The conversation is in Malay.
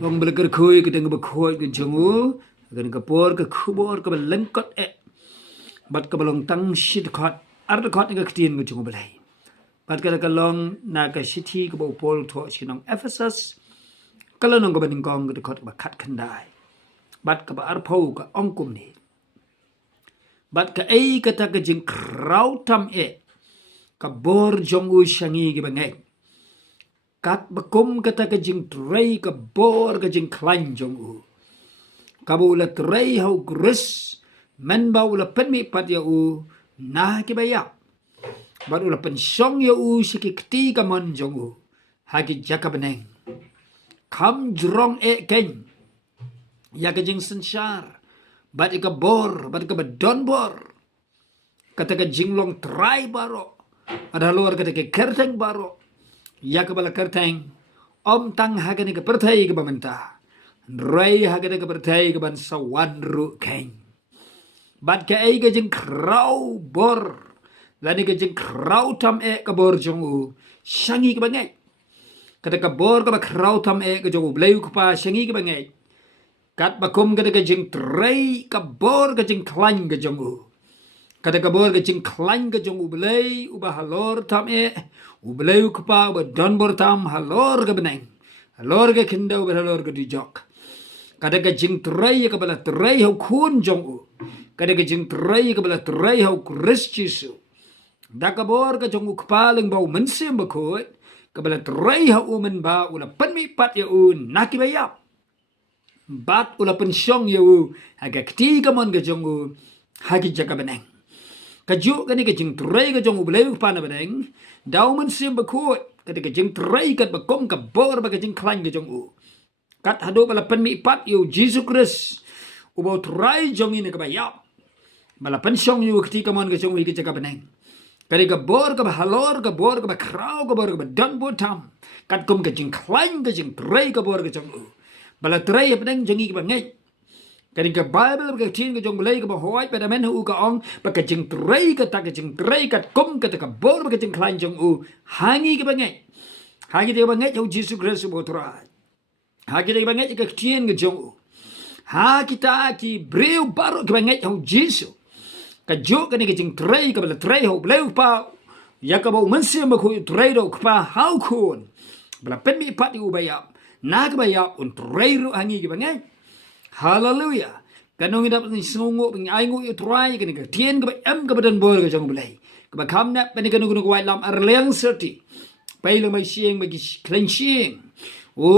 Wong belaker khoi ke deng bekhoi ke jongu gan ke por ke khubor ke belengkot bat ke belong tang shit khot ar khot ke ktien ke jongu belai bat ke long na ke city ke bo pol tho chinong Ephesus kalau nong ke bening kong ke khot ba khat khandai bat ke ba ar phau ke ong kum ni bat ke ai ke ta ke jing krau tam ka bor jongu shangi ke bangai kat bekum kata ke jing trei ke bor ke jing klan jongu kabu la trei hau gris men bau la penmi pat ya u na ki baya baru la pen song ya u siki kti ka mon jongu hagi jakabeneng kam jrong ken ya ke jing sensyar bat ka bor bat ka badon bor kata ke jing long trai baro ada luar kata ke kerteng baro ya ke bala kerteng om tang hagani ke pertai ke bamenta rai hagani ke pertai ke ban sawan ru keng bat ke ai ke jing krau bor lani ke jing krau tam ke bor jongu shangi ke bangai kata ke bor ke krau tam ke jongu bleu ke pa shangi ke bangai kat bakum kata ke jing trei ke bor ke jing klan ke jongu kata ke bor ke jing klan ke jongu blei ubah halor tam ubleu ke pa ubah don bor tam halor ke beneng halor ke kindau halor ke dijok kata ke jing trei ke bala trei hau kun jongu kata ke jing trei ke bala trei hau kristisu da ke bor ke jongu kepaling bau mensim bekut ke bala trei hau men ba ula penmi pat ya un naki bayap bat ula pensyong ya u aga kti ke mon ke jongu hagi jaka beneng kajuk kani ke jing trei ke jongu bleu pa na beneng dau mensim bekut kata ke jing trei kat bekom ke bor ba ke jing klan ke jongu kat hadu bala penmi pat yu Jesus Christ ubau trai jong ini ke bayap bala pensyong yu kti ke mon ke jongu ke jaka beneng kari ke bor ke halor ke bor ke krau ke bor ke dan botam kat kum ke jing klan ke jing trei ke bor ke jongu bala trei beneng jongi ke bangai kari ke Bible ke tin ke jong belai ke bahoi pada men hu ke ong ba ke jing trei ke ta ke jing trei kat kum ke ta ke bor ke jing klan jong u hangi ke bangai hangi ke bangai hu Jesus Christ bo trai hangi ke bangai ke tin ke jong u ha kita ki breu baru ke bangai hu Jesus ka jo ke ni ke jing trei ke bala trei hu bleu pa ya ka bo mensim ba khu trei do pa hau kun bala pen mi pat u bayap na ke bayap un trei ru hangi ke bangai hallelujah kanong idap ni sungo ping ai ngu yu try kan ke tien ke em ke badan bor ke jong belai ke ba kam na pen ke nu ku wai lam ar leng serti pai le mai sieng bagi cleansing o